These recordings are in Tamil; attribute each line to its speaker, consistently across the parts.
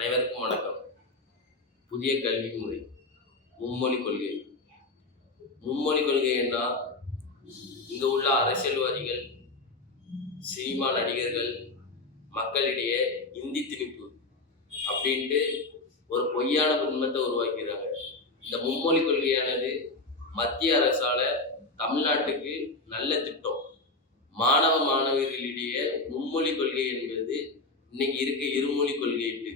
Speaker 1: அனைவருக்கும் வணக்கம். புதிய கல்வி முறை மும்மொழி கொள்கை. மும்மொழி கொள்கை என்ன இங்கே உள்ள அரசியல்வாதிகள் சினிமா நடிகர்கள் மக்களிடையே இந்தி திணிப்பு அப்படின்ட்டு ஒரு பொய்யான பின்பத்தை உருவாக்கிறாங்க இந்த மும்மொழி கொள்கையானது மத்திய அரசால் தமிழ்நாட்டுக்கு நல்ல திட்டம். மாணவ மாணவிகளிடையே மும்மொழி கொள்கை என்பது இன்னைக்கு இருக்க இருமொழி கொள்கைட்டு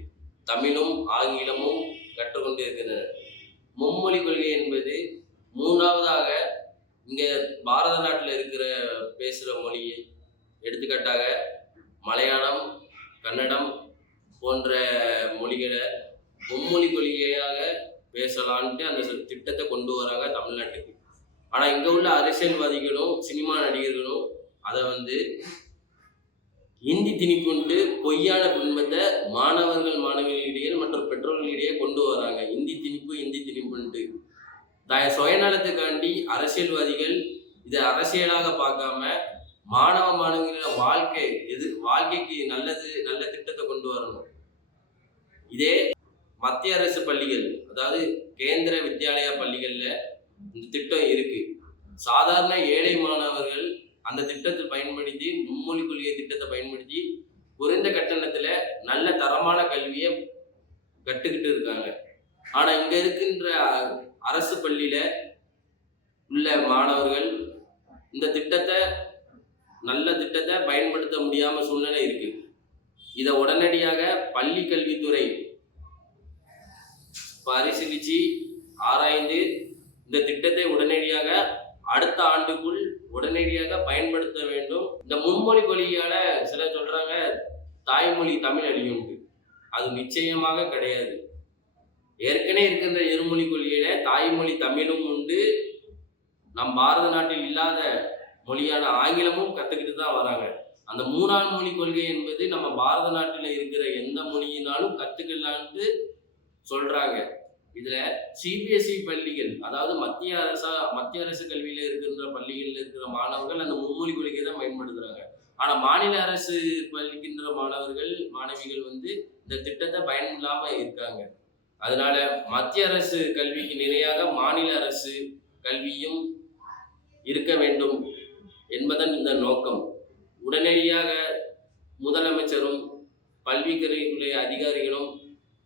Speaker 1: தமிழும் ஆங்கிலமும் கற்றுக்கொண்டிருக்கின்றனர் மும்மொழி கொள்கை என்பது மூன்றாவதாக இங்கே பாரத நாட்டில் இருக்கிற பேசுகிற மொழியை எடுத்துக்காட்டாக மலையாளம் கன்னடம் போன்ற மொழிகளை மும்மொழி கொள்கையாக பேசலான்ட்டு அந்த திட்டத்தை கொண்டு வராங்க தமிழ்நாட்டுக்கு. ஆனால் இங்கே உள்ள அரசியல்வாதிகளும் சினிமா நடிகர்களும் அதை வந்து இந்தி திணிப்புன்ட்டு பொய்யான பின்பத்தை மாணவர்கள் மாணவிகளிடையே மற்றும் பெற்றோர்களிடையே கொண்டு வராங்க. இந்தி திணிப்பு இந்தி திணிப்புன்ட்டு த சுயநலத்துக்காண்டி அரசியல்வாதிகள் இதை அரசியலாக பார்க்காம மாணவ மாணவிகளோட வாழ்க்கை எது வாழ்க்கைக்கு நல்லது நல்ல திட்டத்தை கொண்டு வரணும். இதே மத்திய அரசு பள்ளிகள் அதாவது கேந்திர வித்யாலயா பள்ளிகளில் இந்த திட்டம் இருக்கு. சாதாரண ஏழை மாணவர்கள் அந்த திட்டத்தை பயன்படுத்தி மும்மொழி கொள்கை திட்டத்தை பயன்படுத்தி குறைந்த கட்டணத்தில் நல்ல தரமான கல்வியை கற்றுக்கிட்டு இருக்காங்க. ஆனால் இங்கே இருக்கின்ற அரசு பள்ளியில் உள்ள மாணவர்கள் இந்த திட்டத்தை நல்ல திட்டத்தை பயன்படுத்த முடியாம சூழ்நிலை இருக்குது இதை உடனடியாக பள்ளி கல்வித்துறை பரிசீலித்து ஆராய்ந்து இந்த திட்டத்தை உடனடியாக அடுத்த ஆண்டுக்குள் உடனடியாக பயன்படுத்த வேண்டும். இந்த மும்மொழி கொள்கையால சிலர் சொல்றாங்க தாய்மொழி தமிழ் அழியும் அது நிச்சயமாக கிடையாது. ஏற்கனவே இருக்கின்ற இருமொழி கொள்கையில தாய்மொழி தமிழும் உண்டு. நம் பாரத நாட்டில் இல்லாத மொழியான ஆங்கிலமும் கத்துக்கிட்டு தான் வராங்க. அந்த மூணாம் மொழி கொள்கை என்பது நம்ம பாரத நாட்டில் இருக்கிற எந்த மொழியினாலும் கத்துக்கலான்ட்டு சொல்றாங்க. இதுல சிபிஎஸ்இ பள்ளிகள் அதாவது மத்திய அரசா மத்திய அரசு கல்வியில இருக்கின்ற பள்ளிகளில் இருக்கிற மாணவர்கள் அந்த மும்மொழி கொள்கையை தான் பயன்படுத்துறாங்க. ஆனா மாநில அரசு பள்ளிக்கின்ற மாணவர்கள் மாணவிகள் வந்து இந்த திட்டத்தை பயனில்லாம இருக்காங்க. அதனால மத்திய அரசு கல்விக்கு நிலையாக மாநில அரசு கல்வியும் இருக்க வேண்டும் என்பதன் இந்த நோக்கம். உடனடியாக முதலமைச்சரும் பல்விக்கல்வித்துறை அதிகாரிகளும்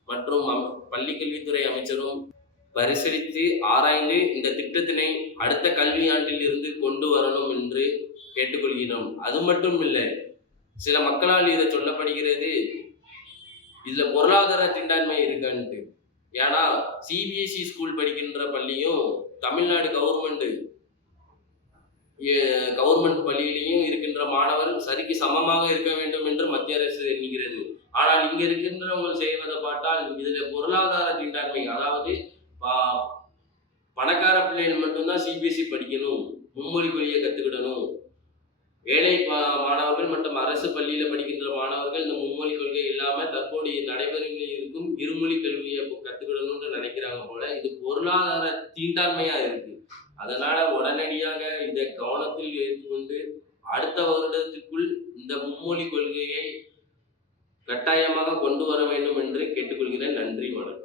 Speaker 1: மற்றும் பள்ளிக்கல்வித்துறை அமைச்சரும் பரிசீலித்து ஆராய்ந்து இந்த திட்டத்தினை அடுத்த கல்வியாண்டில் இருந்து கொண்டு வரணும் என்று கேட்டுக்கொள்கிறோம். அது மட்டும் இல்லை சில மக்களால் இதை சொல்லப்படுகிறது. இதில் பொருளாதார திண்டாண்மை இருக்கான்ட்டு. ஏன்னா சிபிஎஸ்இ ஸ்கூல் படிக்கின்ற பள்ளியும் தமிழ்நாடு கவர்மெண்ட்டு கவர்மெண்ட் பள்ளியிலையும் இருக்கின்ற மாணவர் சரிக்கு சமமாக இருக்க வேண்டும் என்று மத்திய அரசு எண்ணுகிறது. ஆனால் இங்கே இருக்கின்றவங்க செய்வதை பார்த்தால் இதில் பொருளாதார தீண்டாண்மை அதாவது பணக்கார பிள்ளைகள் மட்டும்தான் சிபிஎஸ்சி படிக்கணும் மும்மொழி மொழியை கற்றுக்கிடணும் ஏழை மாணவர்கள் மற்றும் அரசு பள்ளியில் படிக்கின்ற மாணவர்கள் இந்த மும்மொழி கொள்கை இல்லாமல் தற்போது நடைமுறையில் இருக்கும் இருமொழி கல்வியை கற்றுக்கிடணும்னு நினைக்கிறாங்க போல இது பொருளாதார தீண்டாண்மையாக இருக்குது அதனால உடனடியாக இதை கவனத்தில் எடுத்துக்கொண்டு அடுத்த வருடத்துக்குள் இந்த மும்மொழி கொள்கையை கட்டாயமாக கொண்டு வர வேண்டும் என்று கேட்டுக்கொள்கிறேன். நன்றி வணக்கம்.